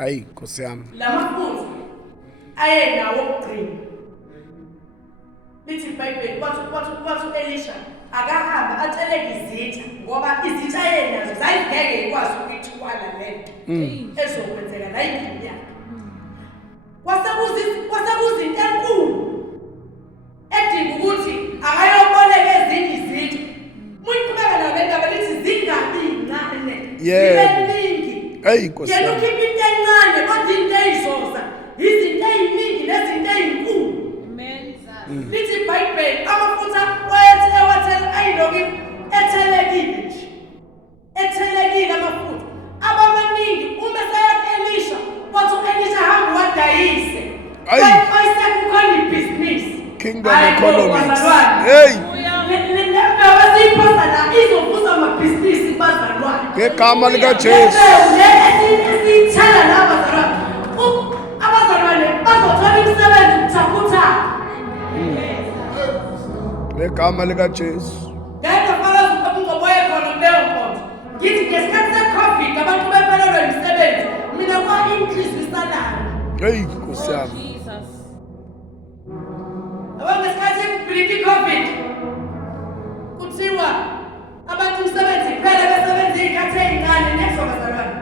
Hayi Nkosi yami. Lamafutha ayenawo ukugcina. Lithi iBhayibheli kwathi Elisha akahamba atheleke izitha ngoba izitha yenazo zayingeke ikwazi ukuyithwala lento ezokwenzeka la endlini yakhe. Kwasekuzinto enkulu edinga ukuthi akayoboleka ezinye izitha. Muyiqhubeka nale ndaba lithi zingabi incane. Zibeningi. Hayi Nkosi Yena yami. ukhipha into encane kodwa into eyizoza izinto eziningi nezinto ezinkulu. Lithi iBhayibheli amafutha wayewathela ayiloki ethelekile nje. Ethelekile amafutha. Abamaningi uma seya Elisha, wathi Elisha hamba wadayise. Wayesekukhona ibhizinisi. Kingdom economics. Hey. Abasiphosa la izovusa amabhizinisi bazalwane. Ngegama lika Jesu. Esithela la bazalwane. Abazalwane bazothola umsebenzi ukuthakutha. Ngegama lika Jesu. Ngeke fakazi ngoboye khona kuleyo nkonzo. Ngithi ngesikhathi se-COVID abantu bephelelwe imisebenzi. Mina kwa-increase isalary. Hey Nkosi yami. Ngesikhathi i-COVID kuthiwa abantu umsebenzi kuphela besebenza iy'khathi ey'ncane nezo bazalwane.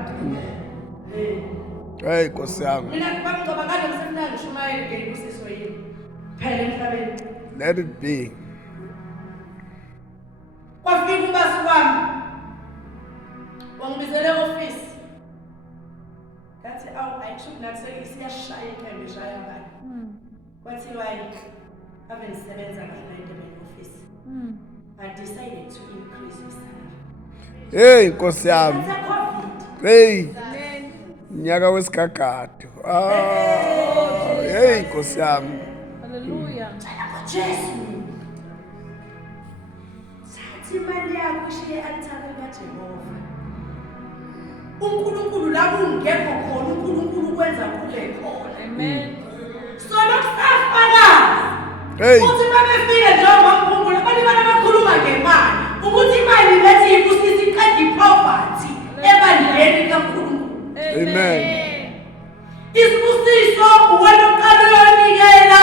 Hey Nkosi yami. Mina bangcoba ngade ngisemnandi uShumayeli ngeyibusiso yini. Phela emhlabeni. Let it be. Kwafika ubasi wami. Wangibizele office. Ngathi awu ayisho nakusele siyashaya ikhembe ishaya abantu. Kwathiwa ave ngisebenza kahle la office. I decided to increase the salary. Hey Nkosi yami. Hey. Nyaka wesigagado. Hey Nkosi yami. Hallelujah. Jesu. Sathi imali yakho ishiye alithanda kaJehova. uNkulunkulu la kungekho khona uNkulunkulu kwenza kube khona. Amen. So lokusafakazi. Hey. Uthi babefike njengoba uNkulunkulu balibala bakhuluma ngemali. Ukuthi imali lethi ibusisa iqeda ipoverty ebandleni kaNkulunkulu. Amen. Isibusiso uwena oqala uyonikela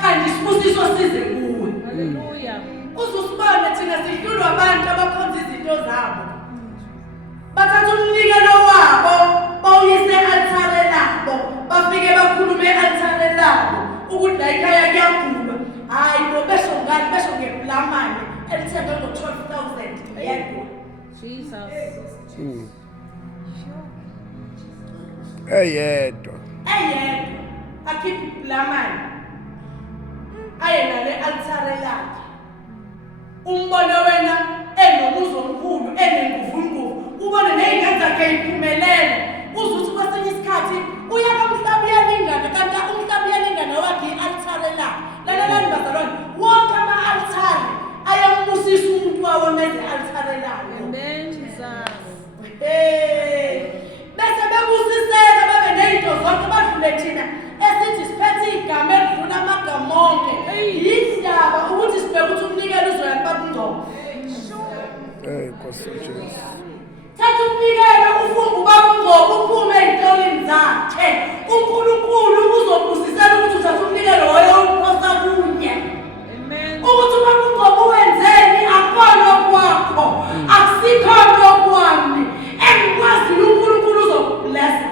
kanti isibusiso size kuwe. Haleluya. Uzusibona thina sihlulwa abantu abakhonza izinto zabo. Bathatha umnikelo wabo bawuyise e-altare labo bafike bakhulume e-altare labo ukuthi la ekhaya kuyagulwa. Hayi bo besho ngani besho ngeplamane elithengwe ngo-12,000 yedwa. Jesus. Eyedwa. Akhiphe iplamane aye nale altare lakhe. Umbone wena enomuzo omkhulu enenguvunguvu ubone ney'ngane zakhe yiphumelela uzuthi kwesinye isikhathi umhlaba uyalingana kanti umhlaba uyalingana wakhe i-altare lakhe. Lalelani bazalwane wonke ama-altare ayambusisa umuntu wawo meze altare lakhe. Amen, Jesus. Bese bebusiseka bebe ney'nto zonke badlule thina esithi siphethe igama elidlula amagama onke. Yindaba ukuthi sibheke ukuthi umnikelo uzoya babungcobo. Hey Nkosi Jesu. Thatha umnikelo ufunga ubabungcobo uphume ey'ntolini zakhe. uNkulunkulu uzobusisela ukuthi uthatha umnikelo wayowuphosa kunye. Amen. Ukuthi ubabungcobo wenzeni akukona okwakho akusikhona okwami engikwaziyo uNkulunkulu uzokublessa.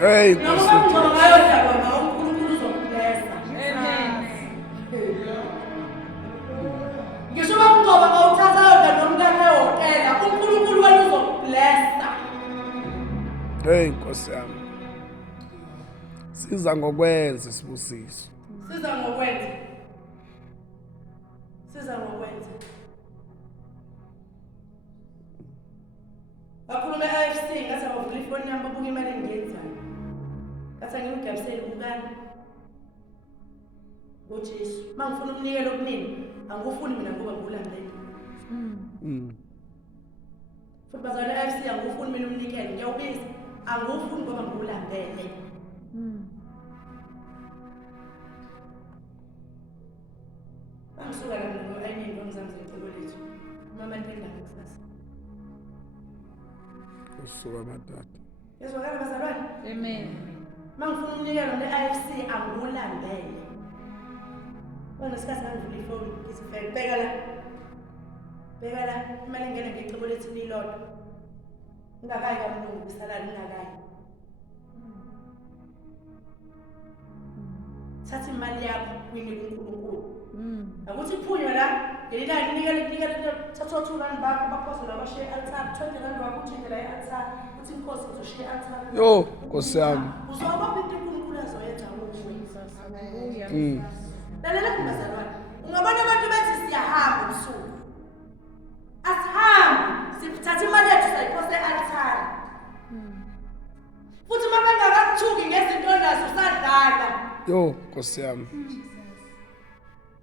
Hey Noma Nkosi ubabungcobo Jesu. ngayodaba ngawo uNkulunkulu uzokublessa. Amen. Ngisho ubabungcobo ngawuthatha yodwa nomkakhe ehhotela uNkulunkulu wena uzokublessa. Hey Nkosi yami. Siza ngokwenza isibusiso. Siza ngokwenza. Bakhuluma e-IFC ngathi abavula ifoni yami babuka imali engiyenzayo. Ngathi angimgabiseli ukani. ngoJesu. Mangifuna umnikelo okuningi, angufuni mina ngoba ngulambele. Futhi bazalwane e-IFC angufuni mina umnikelo, ngiyawubiza. Angufuni ngoba ngulambele. Angisuka la mina ngo-ayinini ngomzamza ecebo lethu. Mama ndiphendla kusasa. Usuka matata. Yazwakala bazalwane? Amen. Mangifuna umnikelo ne-IFC angiwulambele. Ngesikhathi ngangivula ifoni ngithi bheka la. Bheka la imali ngene ngicebo lethi nilodwa. Ngingakayi kaMlungu isalari ngingakayi. Thatha imali yakho kwini kuNkulunkulu. Akuthi iphunywe la ngelilanga nikele thatha 2 rand bakho baphosela abashiya altar 20 rand wakho ujikela e-altar uthi inkosi uzoshiya altar. Yo, Nkosi yami. Uzobona into uNkulunkulu azoyenza kuwe. Hallelujah. Lalela bazalwane. Ungabona abantu bathi siyahamba ubusuku. Asihambi, sithatha imali yethu sayiphosa e-altar. Futhi uma bengakathuki ngezinto onazo usadlala. Yo, Nkosi yami.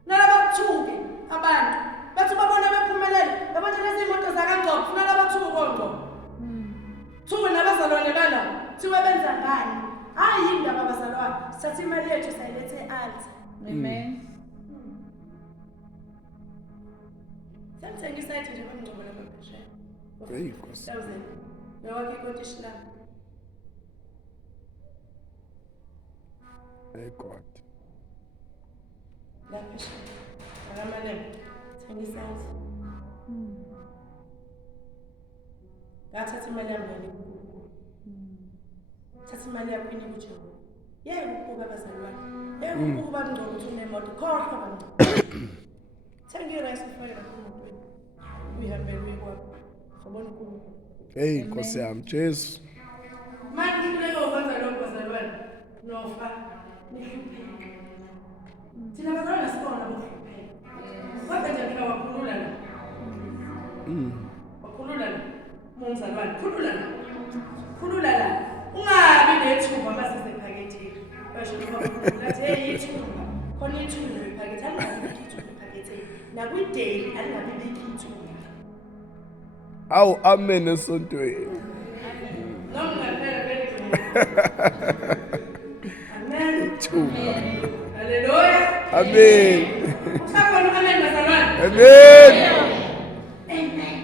Nalabakuthuke abantu bathi babona bephumelele babona lezi imoto zakaNgcobo funa labathuke koNgcobo. Thuke nabazalwane bala thiwe benza ngani? Hayi indaba bazalwane sithatha imali yethu sayilethe e-altar. Amen. Sengisa ithi nje kaNgcobo labaphesheya. Hey, Nkosi. 1000. Nawakhe ikondition lami. Hey God. Lapha akamalema sengisenza ngathatha imali yami ngikukhulu thatha imali yakho inikuthe yebo ukubuka abazalwane yebo ukuba ngcono ukuthi unemoto khohlwa kancane thank you rice for your phone uyihambele uyikwaphi sobona ukuba Hey, Nkosi yami. Jesu. manje kulelo kwenza lokho bazalwane nofa nihlupheke thina bazalwane sibona bokuhlupheka kodwa nje ngifika wakhulula la wakhulula la mumzalwane khulula la ungabi nethuba masisephaketheni basho ngoba ngathi hey ithuba khona ithuba ephakethe angabi ithuba ephaketheni nakwideli alingabi ithuba Awu amen esontweni. Amen. Thuba. Hallelujah. Amen. Usakhona amen bazalwane. Amen. Amen.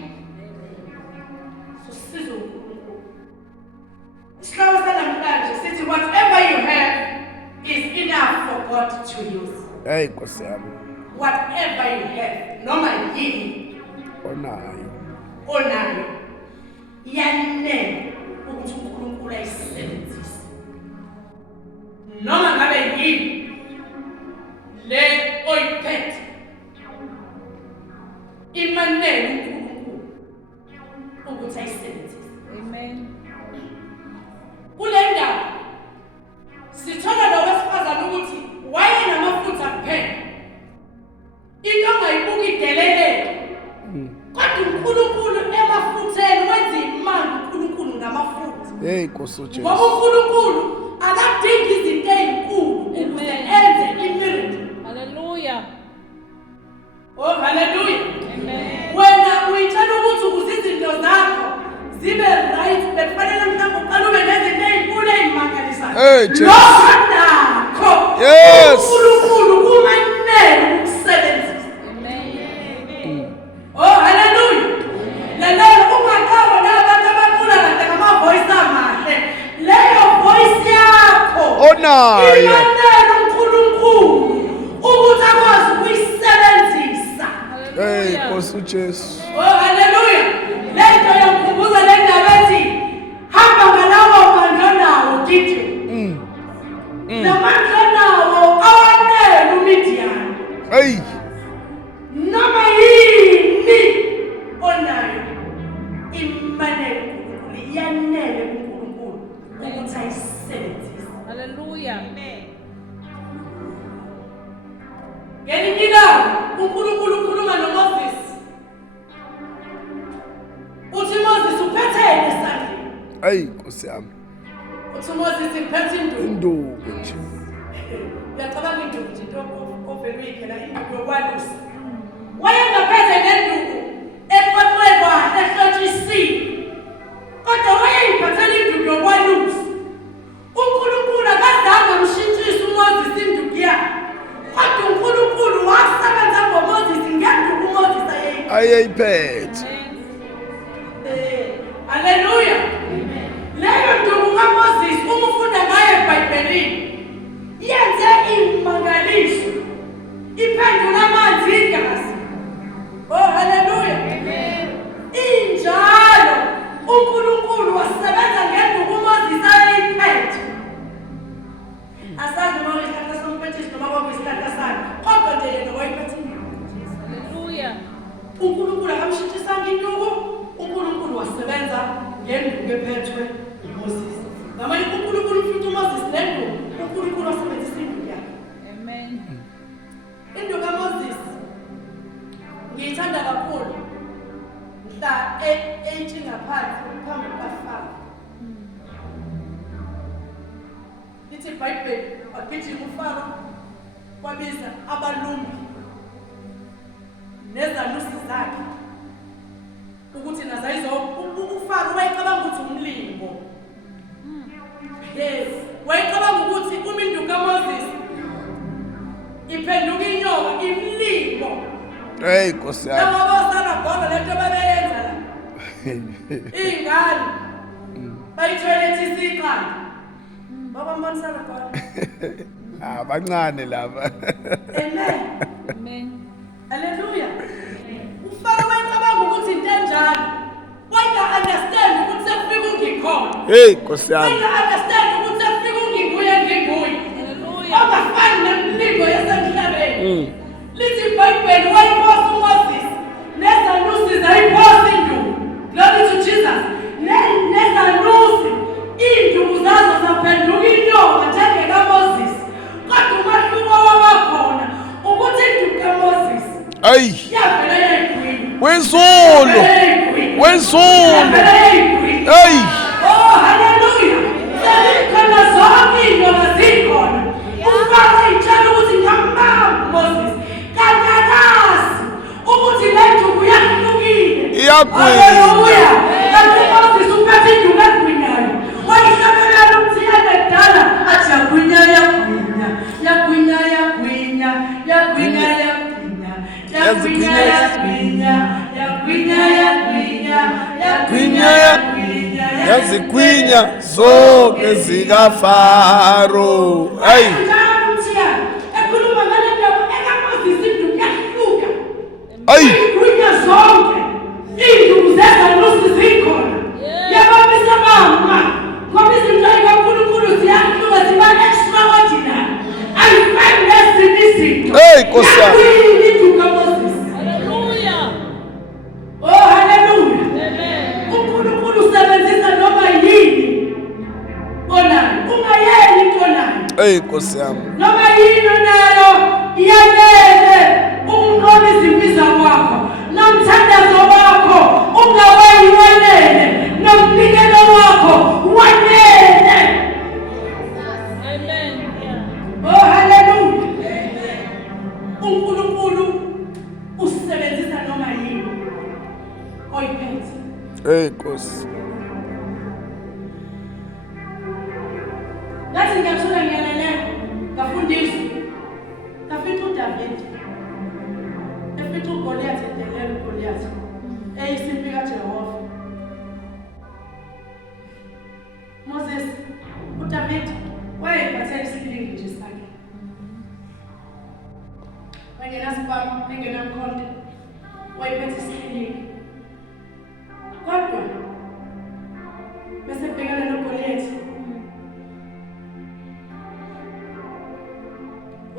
Sosizo uNkulunkulu. Isihloko sanamhlanje sithi whatever you have is enough for God to use. Hey, Nkosi yami. Whatever you have, noma yini Onayo. onayo yanele ukuthi uNkulunkulu ayisebenzise. Noma ngabe yini le oyiphethe imanele uNkulunkulu ukuthi ayisebenzise. Amen. Kule ndawo sithola lo wesifazane ukuthi wayenamafutha kuphela. Into ongayibuka ideleleke. Kodwa uNkulunkulu emafutheni wenza imali uNkulunkulu ngamafutha. Hey, Nkosi Jesu. Ngoba uNkulunkulu akadingi izinto ezinkulu ukuze enze imiracle. Hallelujah. Oh hallelujah. Amen. Wena uyitshela ukuthi ukuze izinto zakho zibe right bekufanele mhlawumbe uqale ube nezinto ezinkulu ezimangalisayo. Hey, Jesu. Nakho. Yes. uNkulunkulu kumanele ukusebenzisa. Amen. Oh hallelujah. Lelo ungaqhawe nabantu abacula kahle ngama-voice amahle. Leyo voice yakho Onayo. imanele uNkulunkulu ukuthi akwazi ukuyisebenzisa. Hey, Hallelujah. Nkosi Jesu. Oh hallelujah. Lento yamkhumbuza le ndaba ethi hamba ngalawo mandla nawo Gideon. Namandla nawo awanele uMidian. Hey. Noma yini onayo imanele uNkulunkulu yanele uNkulunkulu ukuthi ayisebenzise. Hallelujah. Amen. Ngelinye ilanga uNkulunkulu ukhuluma noMoses. Uthi Moses uphetheni esandleni. Hey, Nkosi yami. Uthi Moses ngiphethe induku. Induku nje. Uyacabanga induku nje into ovela uyikhela induku yokwalusa. Wayengaphethe ngenduku eqoqwe kwahle ehlotshisiwe. Kodwa wayeyiphathele induku yokwalusa. uNkulunkulu akazange amshintshise uMoses induku yakhe. Kodwa uNkulunkulu wasebenza ngoMoses ngenduku uMoses ayeyiphethe. Ayeyiphethe. Hallelujah. Leyo nduku iBhayibheli wagijima uFaro wabiza abalumbi nezanusi zakhe ukuthi nazayizo uFaro wayecabanga ukuthi umlingo. Yes, wayecabanga ukuthi umindu kaMoses iphenduka inyoka imlingo. Hey Nkosi yami. Njengoba usanagoba lento babeyenza la. Ingane bayitholethi isiqala. Baba mbonisana goba. Bancane laba. Amen. Amen. Hallelujah. Ufaro wayecabanga ukuthi into enjalo. Wayeka understand ukuthi sekufika ungikhona. Hey Nkosi yami. Wayeka understand ukuthi sekufika unginguye nginguye. Hallelujah. Ongafani nemlingo yasemhlabeni. Lithi iBhayibheli wayiphosa uMoses nezanusi zayiphosa induku. Glory to Jesus. Nezanusi induku zazo zaphenduka inyoka njengekaMoses. Kodwa umahluko wabakhona ukuthi induku kaMoses Ay. yavela yayigwini. Wenzolo. Wenzolo. Hey. Oh hallelujah. Selikhona zonke inyoka zikhona. Ufaro itshela ukuthi ngiyambamba Moses. Kanti ukuthi le nduku yahlukile. Iyagwina. Hallelujah. Kanti Moses uphethe induku egwinyayo. Wayihlabelela umthiyane edala athi yagwinya yagwinya. Yagwinya yagwinya. Yagwinya yagwinya. Yagwinya yagwinya. Yagwinya yagwinya. Yagwinya yagwinya. Yazigwinya zonke zikaFaro. Hey. Ekhuluma ngale ndaba ekaMoses induku yahluka. Ay. Igwinya zonke induku zezanusi zikhona. Yababisa mama ngoba izinto zikaNkulunkulu ziyahluka ziba extraordinary. Ayifani nezinye izinto. Hey Nkosi yami. Yagwina induku kaMoses. Hallelujah. Oh hallelujah. Amen. uNkulunkulu usebenzisa noma yini onayo. Ungayeli into onayo. Hey Nkosi yami. Noma yini onayo yanele ukunqoba izimbiza kwakho nomthandazo wakho ungawayi wanele nomnikelo wakho wanele. Amen. Oh hallelujah. uNkulunkulu usebenzisa noma yini oyiphethe. Hey Nkosi. Ngathi ngiyathola ngiyalalela ngafundisa ngafica uDavide efica uGoliath edelela uGoliath eyisimpi kaJehova. Moses uDavide wayephathele isilingi nje sakhe engenasibam engenamkhonto wayephethe isilingi kodwa bese bhekana noGoliath.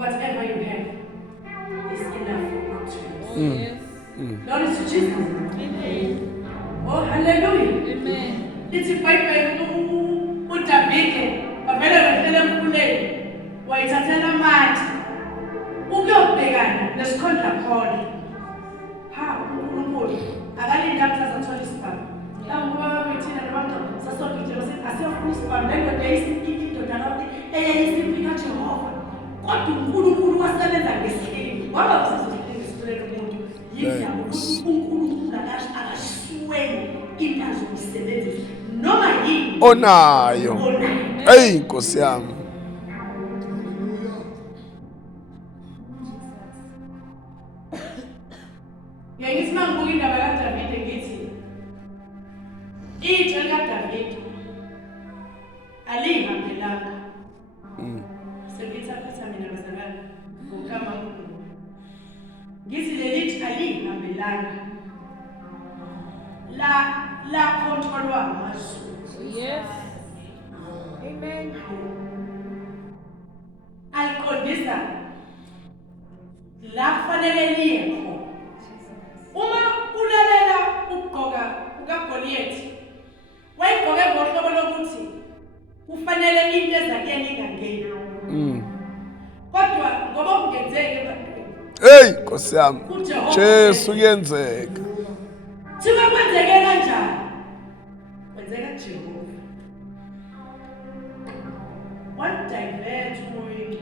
Whatever you have is enough for you. Yes. Glory to Jesus. Amen. Oh, hallelujah. Amen. Lithi iBhayibheli uDavide wavele wehlele emfuleni wayithathela amathe ukuyobhekana nesikhondla khona. uNkulunkulu akalindi akuthaza athola isibhamu. Langoba bethina nabantu sasogijima sithi asiyofuna isibhamu lendoda indoda kabi eyayisimpi kaJehova. Kodwa uNkulunkulu wasebenza ngesilimo. Waba usizolile isiphelele umuntu. Yiza uNkulunkulu akashwele into azomsebenzisa noma yini Onayo. Hey Nkosi yami. ngithi mangibuka indaba kaDavide ngithi itshe kaDavide alihambelanga. Sengithi aphetha mina bazalwane ngokama uNkulunkulu. Ngithi lelithi alihambelanga la controlwa amazulu. Yes. Amen. Aliqondisa la kufanele liye khona. Uma ulalela ukugqoka kukaGoliath wayigqoke ngohlobo lokuthi kufanele into ezakuyena ingangeni. Kodwa ngoba kungenzeki ebantwini. Hey Nkosi yami. Jesu kuyenzeka. Thiba kwenzeke kanjani? Kwenzeka Jehova. One diverse Lethu moyeni.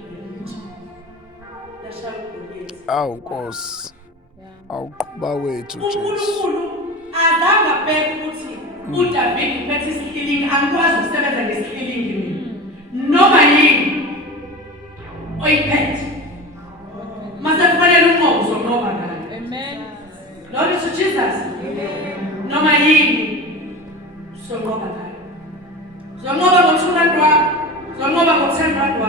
Lashaya uGoliath. Awu Nkosi. Awuqhuba wethu Jesu. uNkulunkulu azange abheke ukuthi uDavid uphethe isihilingi angikwazi ukusebenza ngesihilingi mina. Noma yini oyiphethe. Mase kufanele unqobo uzonqoba nayo. Amen. Glory to Jesus. Noma yini uzonqoba nayo. Uzonqoba ngo-200 wakho, uzonqoba ngo-10 wakho,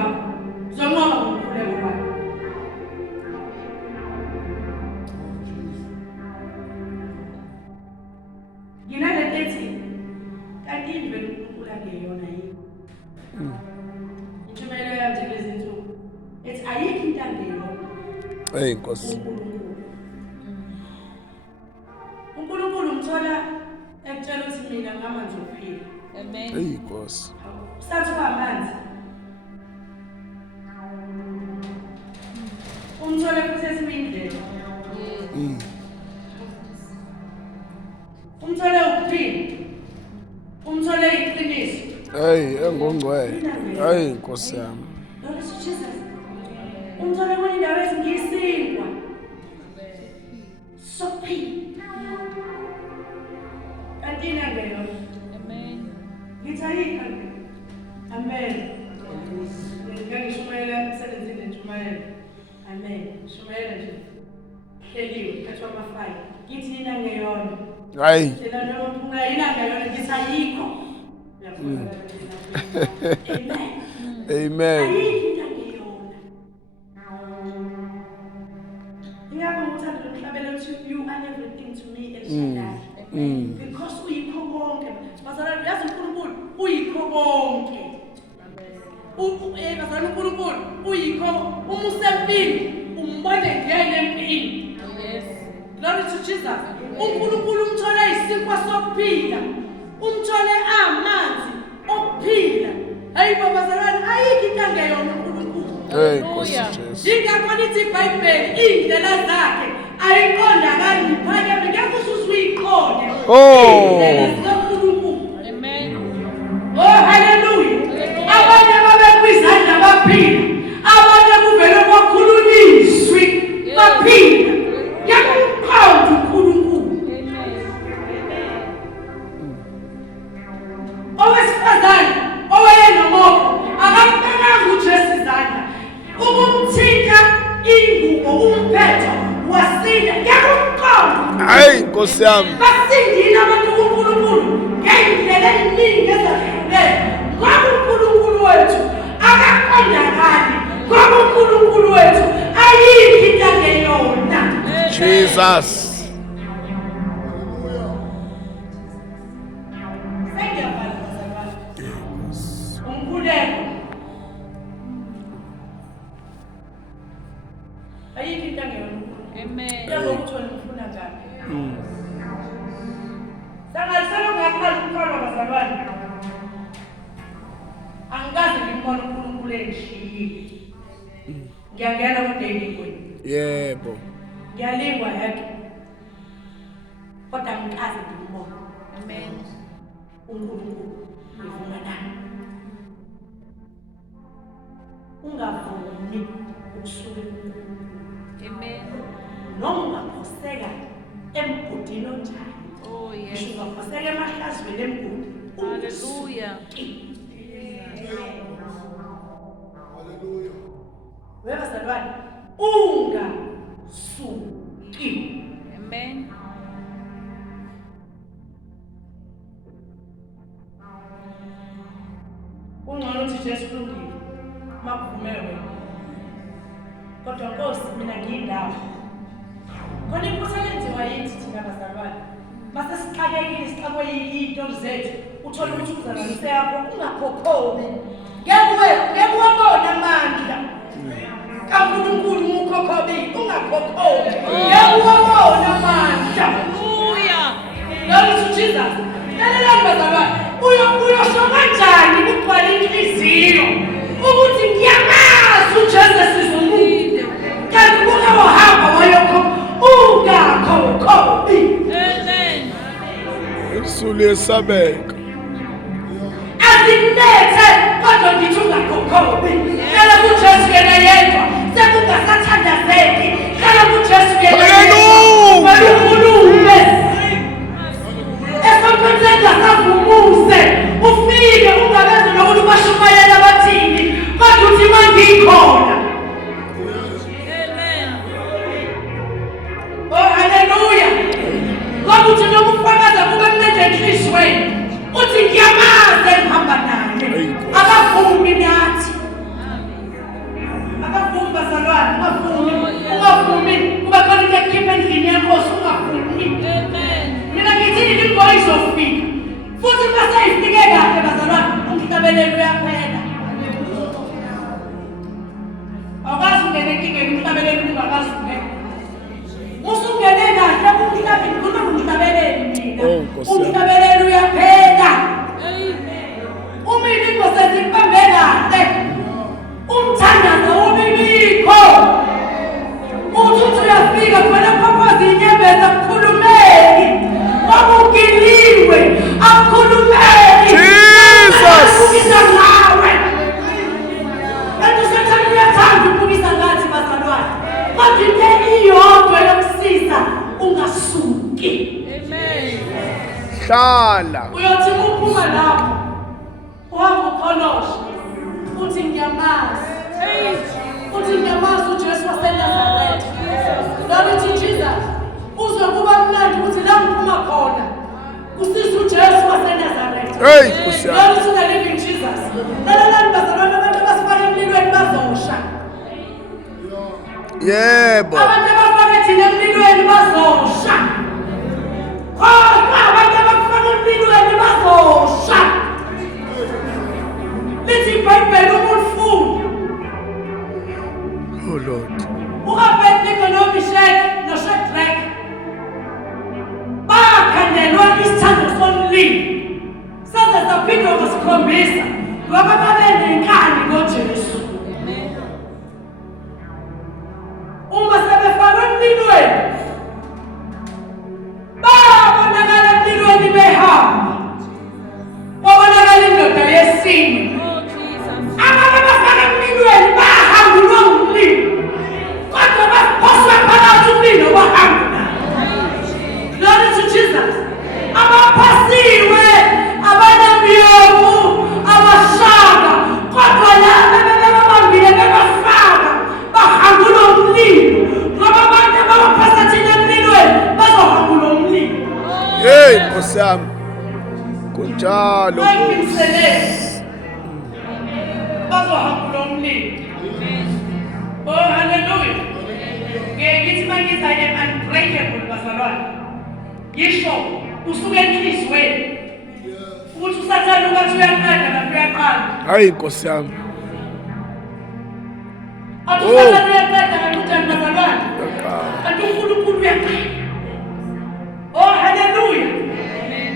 uzonqoba ngokukhuleka kwakho. Nginale ethi kanti imvelo uNkulunkulu angeyona yini. Intshumayelo yami nje lezi nsuku ethi ayikho into angeyona Hey Nkosi. uNkulunkulu. uNkulunkulu umthola ekutshela ukuthi mina ngamanzi okuphila. Amen. Hey Nkosi. Usathiwa amanzi. Umthola futhi esiyindlela. Umthole ukuphila. Umthole iqiniso. Hey engongcwele. Hey Nkosi yami. Lord Jesus. Umthole kwendawo ezingisinkwa. Sophia. Kanti ngeyona. Amen. Ngithayika. Amen. Ngishumayela emsebenzini ngishumayela. Amen. Shumayela nje. Hleliwe phethe amafaya. Ngithi yina ngeyona. Hayi. Thina noma ungayina ngeyona ngithi ayikho. Amen. Amen. Ayikho into angeyona. Ngiyabonga uthando lokuhlabela ukuthi you are everything to me El Shaddai. Because uyikho konke. Bazalwane yazi uNkulunkulu uyikho konke. Bazalwane uNkulunkulu uyikho uma usempini umbone ngene empini. Yes. Glory to Jesus. uNkulunkulu umthole isinkwa sokuphila. Umthole amanzi okuphila. Hayi babazalwane ayikho into angeyona uNkulunkulu. Hey Nkosi Jesu. Ingakho lithi iBhayibheli indlela zakhe ayiqondakali iphakeme ngeke usuyiqonde. Indlela zikaNkulunkulu. Amen. Oh hallelujah. Abanye babekwizandla baphila. Abanye kuvele kwakhulunyiswi baphila. Ngeke uqonde uNkulunkulu. Amen. Owesifazane owayenomoko akamphelanga uJesu izandla. Ukumthinta ingubo umphetho wasinda. Ngeke uqonde. Hayi Nkosi yami. Basindile abantu kuNkulunkulu ngendlela eziningi ezahlukene. Ngoba uNkulunkulu wethu akaqondakali. Ngoba uNkulunkulu wethu ayikho into angeyona. Jesus. Sengiyabhala bazalwane. Umkhuleko. Ayikho into angeyona. Amen. Njengokuthi wena ufuna ngaphi. Sangaliselo ngaqala ukukholwa bazalwane. Angikaze ngibone uNkulunkulu engishiyile. Ngiyangena kuDavid kwena. Yebo. Ngiyalingwa yedwa. Kodwa ngikaze ngibone. Amen. uNkulunkulu ngivuma naye. Ungavumi ukusuka kuNkulunkulu. Amen. Noma ungaphoseka emgodini onjani. Oh yes. Ngisho ungaphoseka emahlazweni emgodi. Hallelujah. Wewe bazalwane ungasuki. Amen. Ungcono ukuthi Jesu kulungile makuvume wena. Kodwa Nkosi mina ngiyindawo. Khona iphutha lenziwa yithi thina bazalwane. Mase sixakekile sixakwe into zethu uthola ukuthi uzalwane yakho ungakhokhobi. Ngeke wabona amandla. kaNkulunkulu umukhokhobi ungakhokhobi. Ngeke wabona amandla. Hallelujah. Glory to Jesus. Lalelani bazalwane. Uyosho kanjani kugcwala inhliziyo ukuthi ngiyamazi uJesu sizomuntu. Kanti kuke wahamba wayokho ungakhokhobi. Amen. Isulu yesabeka. Azinethe kodwa ngithi ungakhokhobi. Ngeke umhlabelelo uyaphela. Awukazi ungene enkingeni umhlabelelo ungakazi ungene. Usungene kahle umhlabelelo kunomhlabelelo mina. Umhlabelelo uyaphela. Umini ngosezi kubambe kahle. Umthandazo ubibikho. Uthi uyafika khona phaphaza inyembezi akukhulumeki. Wamukiliwe akukhulumeki. Jesus. Ukisa ngawe. Kanti usathanda uyathanda ukubisa ngathi bazalwane. Kodwa into iyodwa yokusisa ungasuki. Hlala. Uyothi uphuma lapho. Uhamba ukholosha. Uthi ngiyamazi. Uthi ngiyamazi uJesu waseNazaretha. Lord uthi Jesus. Uzwe kuba mnandi ukuthi la ngiphuma khona. Usisi uJesu waseNazaretha. Hey, Nkosi yami. Lord uthi the living Jesus. Lalalani bazalwane abantu abasifaka emlilweni bazosha. Yebo. Abantu abafaka thina emlilweni bazosha. Kodwa abantu abafaka emlilweni bazosha. Lithi iBhayibheli umfuni. Oh Lord. U-Abednego noMeshaki noShadrach bakhandelwa isithando somlilo saze saphindwa ngasikhombisa ngoba babenenkani ngoJesu. Uma sebefakwe emlilweni babonakala emlilweni behamba babonakala indoda yesine. Abantu abafaka emlilweni bahambulwa ngumlilo kodwa baphoswa phakathi umlilo bahamba. Glory to Jesus. Abaphasiwe abanamyovu abashaka kodwa laba bebabambile bebafaka bahambulwa umlilo ngoba abantu abaphasa thina emlilweni bazohambulwa umlilo. Hey, Nkosi yami. Kunjalo Nkosi. Bazohambulwa umlilo. Oh hallelujah. Ngithi mangithi I am unbreakable bazalwane. Yisho usuke enhlizweni. Ukuthi usathana ukuthi uyaqanda lapho uyaqanda. Hayi Nkosi yami. Athi usathana uyaqanda lapho bazalwane. Uyaqanda. Kanti uNkulunkulu uyaqanda. Oh hallelujah.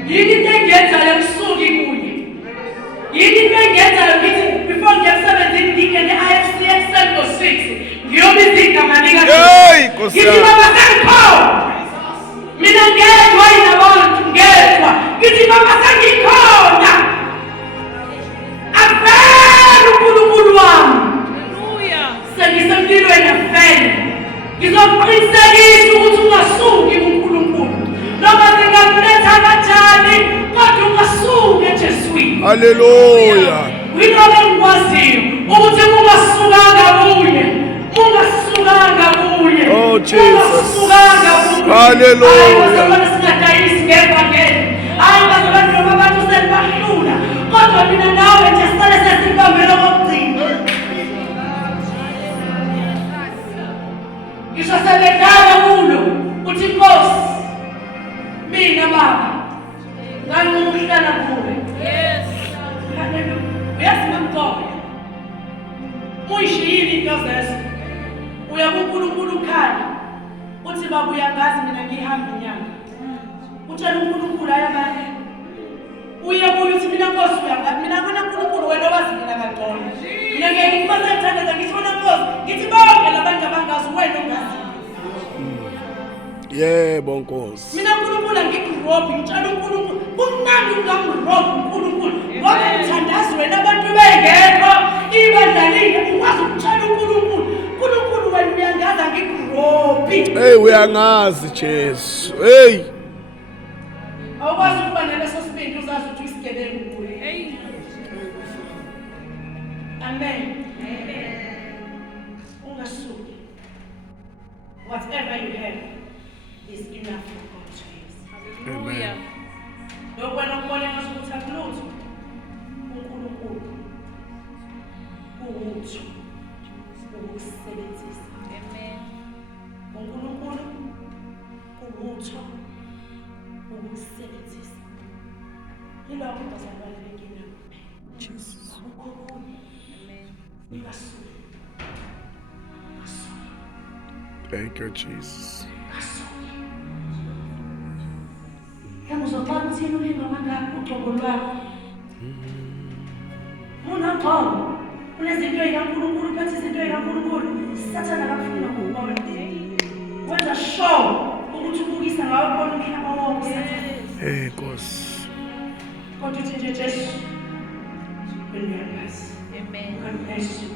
Yini into engenzayo kusuki kuye. Yini into engenzayo ngithi before ngiyakusebenzini ngingene IFC ekuseni ngo-6 ngiyobiza igama lika. Hey, Nkosi Ngithi yami. baba sengipho. Mina ngedwa inabantu ngedwa. Ngithi baba sengikhona. Avele uNkulunkulu wami. Sengisemlilweni avele. Ngizokuqinisekisa ukuthi ungasuki kuNkulunkulu. Noma zingakuletha kanjani kodwa ungasuki eJeswini. Hallelujah. Yiloko engikwaziyo ukuthi ungasukanga kuye. Ungasukanga kuye. Oh, Jesus. Ungasukanga kuye. Hallelujah. Hayi bazalwane singadayisi ngevangeli. Hayi bazalwane noma abantu selibahlula. Kodwa mina nawe nje sisale sesibambele kokugcina. Ngisho sebedala kulo uthi Nkosi mina baba ngangihlala kuwe. Hallelujah. Uyazi mamgogo. Uyishiyile into zezo. Uya kuNkulunkulu ukhaya. Uthi baba uyangazi mina ngihamba inyanga. Utshela uNkulunkulu ayabani. Uye kuyo uthi mina Nkosi uyangazi mina khona uNkulunkulu wena wazi mina kangcono. Mina ngeke ngifase ngithandaza ngithi wena Nkosi ngithi bonke labantu abangazi wena ongazi. Yebo Nkosi. Mina uNkulunkulu angikurobi ngitshela uNkulunkulu kumnandi ungamrobi uNkulunkulu ngoba ngithandaza wena abantu bengekho ibandlalile ukwazi ukutshela uNkulunkulu uNkulunkulu wena uyangazi angikurobi. Hey, uyangazi Jesu. Hey. Awukwazi ukuba naleso sibindi uzazi ukuthi uyisigebengu kuye. Amen. Ungasuki. Whatever you have is enough for God to use. Amen. Yokwena ukubona ukuthi akulutho uNkulunkulu uwutho ukusebenzisa. uNkulunkulu uwutho ukusebenzisa. Yilokho bazalwane benkinga. Jesus. Ngasuki. Thank you, Jesus. Yazi uzoxoxa uthini ulinga kangaka uqobo lwakho. Unaqobo. Unezinto ezikaNkulunkulu phethe izinto ezikaNkulunkulu. Sathana akafuna ukubona. Wenza show ukuthi ubukisa ngawo bona umhlaba wonke. Hey, Nkosi. Kodwa uthi nje Jesu. Uyaphasa. Amen. God bless you.